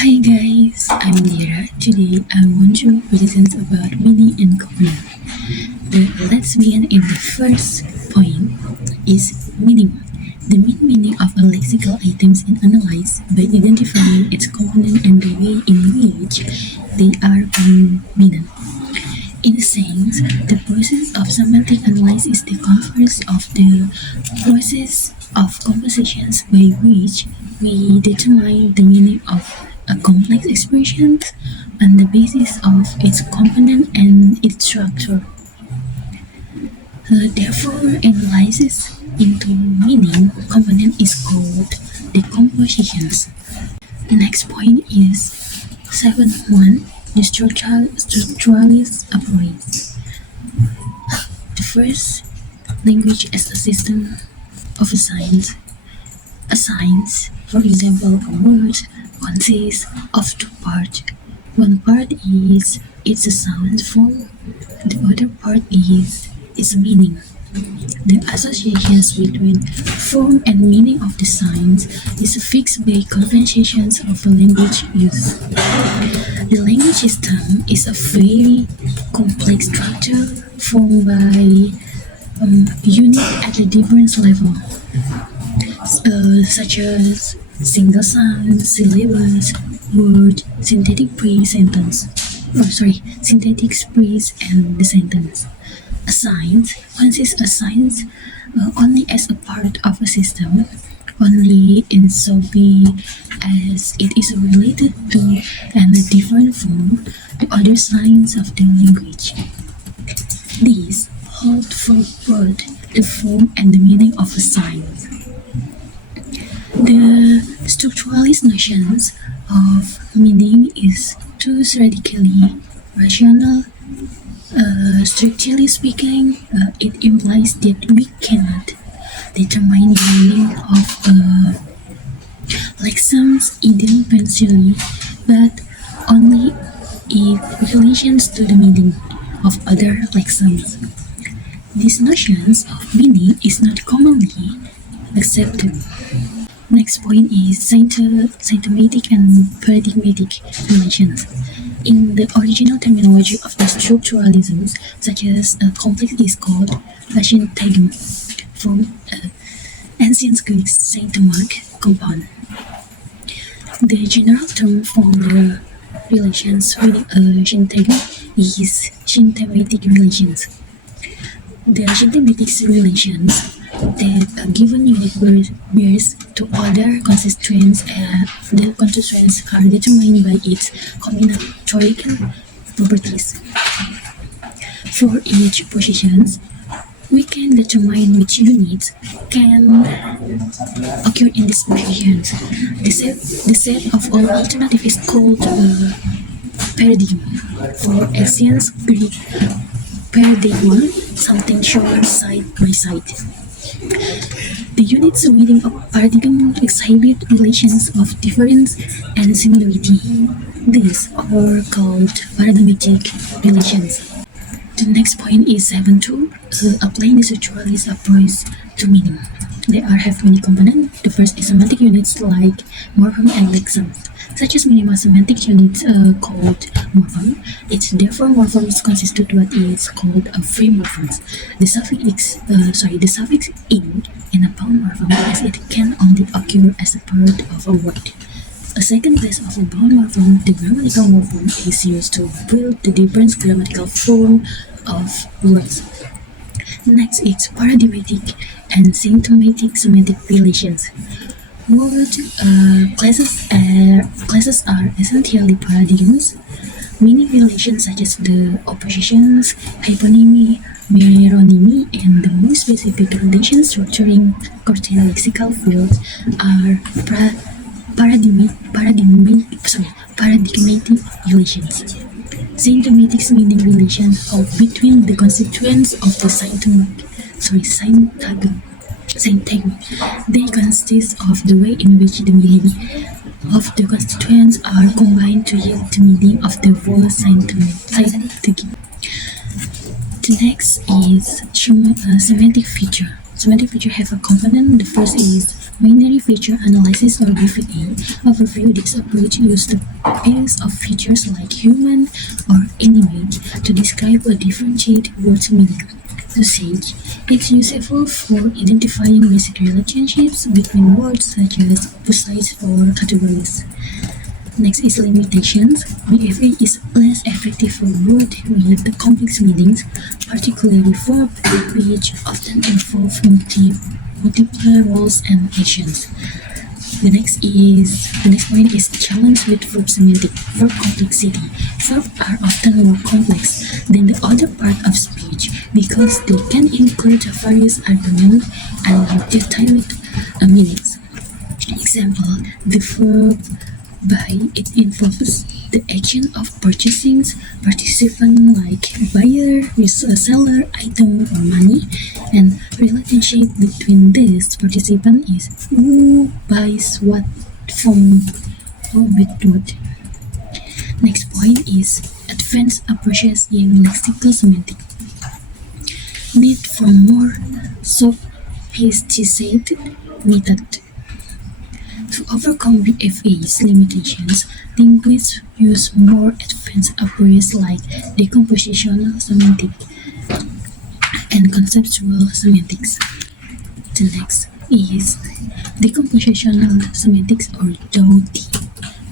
Hi guys, I'm Indira. Today I want to present about meaning and component. Let's begin in the first point is meaning. The main meaning of a lexical item is analyzed by identifying its component and the way in which they are combined. In a sense, the process of semantic analysis is the converse of the process of compositions by which we determine the meaning of a complex expression on the basis of its component and its structure. Therefore, analysis into meaning component is called decompositions. The next point is 7.1 the structuralist approach. The first, language as a system of signs. A science, for example, a word consists of two parts. One part is its sound form, the other part is its meaning. The associations between form and meaning of the signs is fixed by conventions of language use. The language system is a very complex structure formed by units at the different level, such as single sound, syllables, word, synthetic pre-sentence. Synthetic phrase and the sentence. A science consists of science only as a part of a system, only insofar as it is related to and a different from the other signs of the language. These hold for both the form and the meaning of a science. The structuralist notions of meaning is too radically rational. Strictly speaking, it implies that we cannot determine the meaning of lexems independently, but only in relations to the meaning of other lexems. These notions of meaning is not commonly accepted. Next point is symptomatic and paradigmatic relations. In the original terminology of the structuralisms, such as complex is called syntagm, from ancient Greek syntagma, compound. The general term for the relations within a syntagm is symptomatic relations. The symptomatic relations that a given unit bears to other constituents, the constituents are determined by its combinatorial properties. For each position, we can determine which units can occur in these positions. The set of all alternatives is called a paradigm. For ancient Greek, paradigm, something shown side by side. The units within a paradigm exhibit relations of difference and similarity. These are called paradigmatic relations. The next point is 7.2, applying the structuralist approach to meaning. There have many components. The first is semantic units like morpheme and lexems, such as minimal semantic units called morpheme. Therefore morphemes consist of what is called a free morphemes. The suffix in a bound morpheme, as it can only occur as a part of a word. A second class of a bound morpheme, the grammatical morpheme, is used to build the different grammatical form of words. Next is paradigmatic and symptomatic semantic relations. Word classes are essentially paradigms, meaning relations such as the oppositions, hyponymy, meronymy, and the more specific relations structuring cortical lexical fields are paradigmatic relations. Symptomatic meaning relations hold between the constituents of the syntagm. They consist of the way in which the meaning of the constituents are combined to yield the meaning of the whole syntagm. The next is semantic feature. Semantic feature have a component. The first is Binary feature analysis or BFA overview. This approach uses the pairs of features like human or animate to describe or differentiate word's meaning. Usage. It's useful for identifying basic relationships between words such as positions or categories. Next is limitations. BFA is less effective for words with complex meanings, particularly verb, which often involve multiple roles and actions. The next point is challenge with verb semantic, verb complexity. Verbs are often more complex than the other part of speech because they can include various arguments and detailed meanings. Example: the verb buy, it involves the action of purchasing participant like buyer, seller, item, or money, and relationship between this participant is who buys what from who with what. Next point is advanced approaches in lexical semantics. Need for more sophisticated method. To overcome BFA's limitations, linguists use more advanced approaches like decompositional semantics and conceptual semantics. The next is decompositional semantics or DOT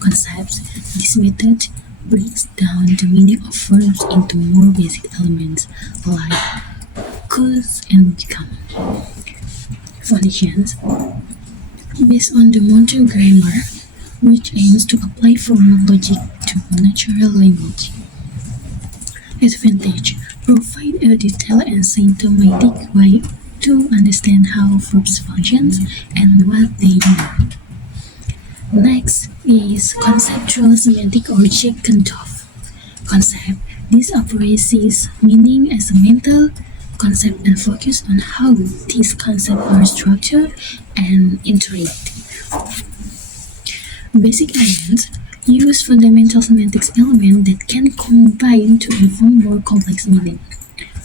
concepts. This method breaks down the meaning of verbs into more basic elements like cause and become. Foundations. Based on the modern grammar, which aims to apply formal logic to natural language. Advantage: provide a detailed and systematic way to understand how verbs function and what they mean. Next is conceptual semantic or Check-Contoff concept. This approaches meaning as a mental concept and focus on how these concepts are structured and interact. Basic elements use fundamental semantics elements that can combine to inform more complex meaning.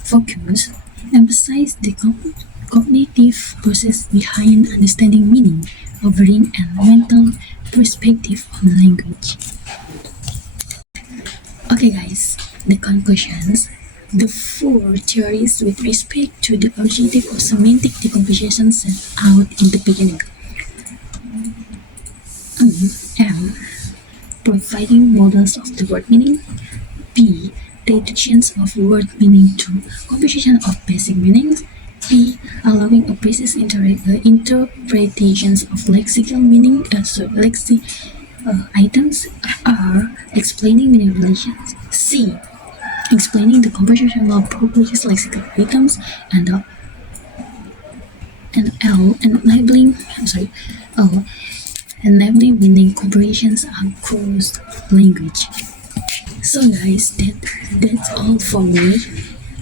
Focus emphasize the cognitive process behind understanding meaning, offering a mental perspective on language. Okay guys, the conclusions. The four theories with respect to the objective of semantic decomposition set out in the beginning. M. Providing models of the word meaning. B. Reductions of word meaning to composition of basic meanings. A. Allowing a precise interpretations of lexical meaning items. R. Explaining meaning relations. C. Explaining the compositional properties lexical items, and L. Enabling meaning comparisons across language. So guys, that's all for me.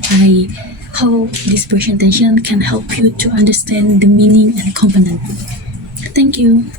I hope this presentation can help you to understand the meaning and component. Thank you.